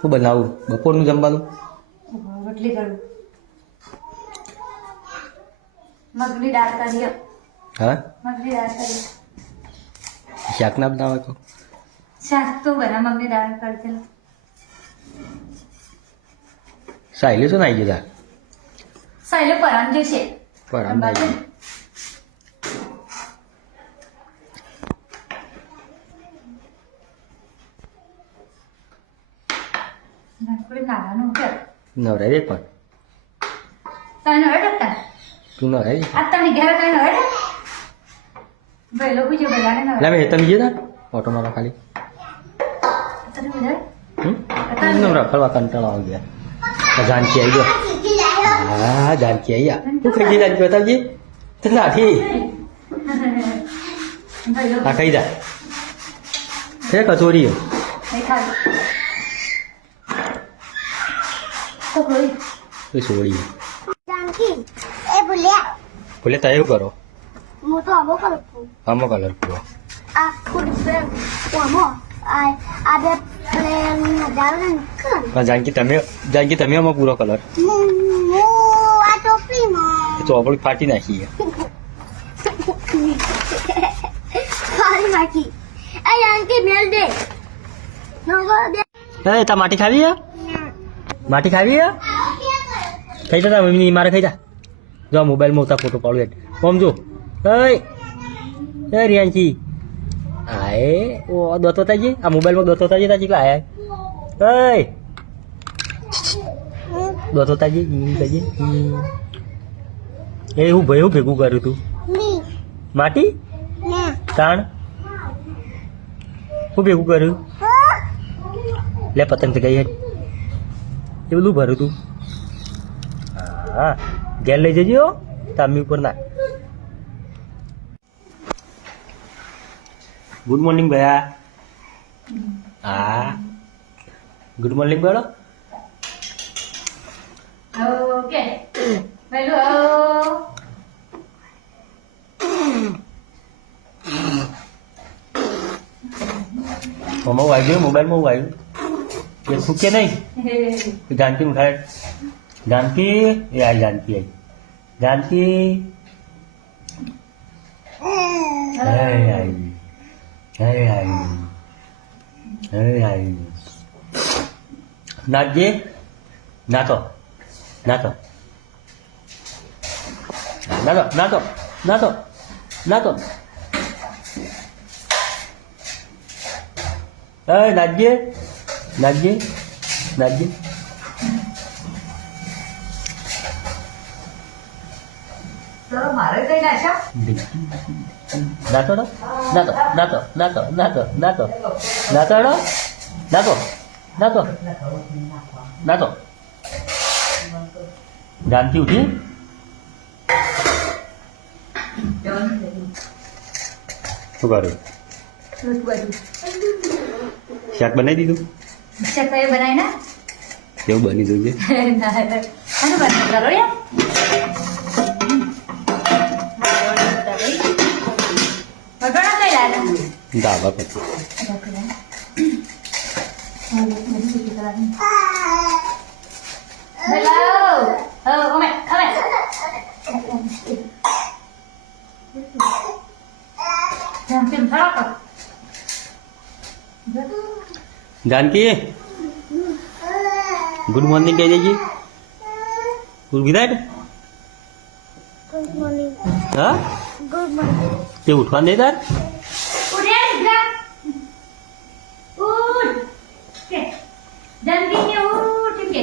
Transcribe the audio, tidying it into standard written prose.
શું બનાવું બપોરનું જમવાનું? રોટલી કરું. મગની દાળ કરી. હા મગની દાળ કરી. શાક ના બનાવે તો શાક તો બના મગની દાળ કરતી. સાહેલી શું નાઈ ગયું સાહેલો પરામ જે છે પર આમ નાઈ ગયું. નાનકડી નાવાનું કે નવરાય દે પણ તને નડે તા તું નવરાય આ તને ઘેર કઈ નડે ભાઈ લોકો જો બધાને નડે લે મેં તમે ગયા ઓટો મારો ખાલી તને નડે નવરા ફરવા કંટાળો આવી ગયા. જાનકી આવી ગયો. હા જાનકી આવી ગયા. તું ખાઈ ગઈ જાનકી બતાવજી તો નાથી ભાઈ લોકો આ ખાઈ જા છે કચોરીઓ નહીં ખાય તો કોઈ તો છોડી जानकी ए बुलिया બોલે તો એવું કરો मु तो अबो कर આમો કલર પૂરો आ खुद से वो आ आधे प्लेन डालन कर પણ જાનકી તમે આમાં પૂરો કલર मु मु आ टोपी में ચોપડી ફાટી નાખી खाली बाकी ए जानकी मेल दे नगो दे એ તા માટી ખાવી હે માટી ખાવી હે ખાઈ જા મમ્મી મારે ખાઈ જા જો મોબાઈલમાં ઉતા ફોટો પાડું એટલે કોમ જો એ રિયાંચી આએ ઓ દોતો તાજી આ મોબાઈલમાં દોતો તાજી તાજી કે આયા એ દોતો તાજી તાજી એ હું ભયું ભેગું કર્યું તું नी માટી ने તાણ હું ભેગું કર્યું લે પતંગ તો ગઈ હે એ બધું ભર્યું તું હા ઘેર લઈ જજો તામી ઉપર ના. ગુડ મોર્નિંગ ભયા. હા ગુડ મોર્નિંગ બેડો. ઓકે હેલો મમ્મા વાગ્યું મોબાઈલમાં વાગ્યું એ ફૂકે નહીં જાનકી ઉઠાય જાનકી એ આવી જાનકી આવી જાનકી હે આવી હે આવી હે આવી નાચજે નાચો નાચો નાચો નાચો નાચો નાચો એ નાચજે નાચજે નાચજે તો મારે કઈ નાશા નાચો નાચો નાચો નાચો નાચો નાચો નાચો નાચો નાચો નાચો જાનકી ઉઠી શું કર્યું શાક બનાવી દીધું શાક કઈ બનાય ના કેવું બની દઉં છે આનું બનાવ કરો યાર વટોણા કઈ લાયા દાવા પછી હેલો અમે કેમ થાળો જાનકી ગુડ મોર્નિંગ કહી દેજી ગુડ ગીરાટ गुड मॉर्निंग હા गुड मॉर्निंग તે ઉઠવા દે તાર ઉઠ કે જલ્દી કે ઉઠ કે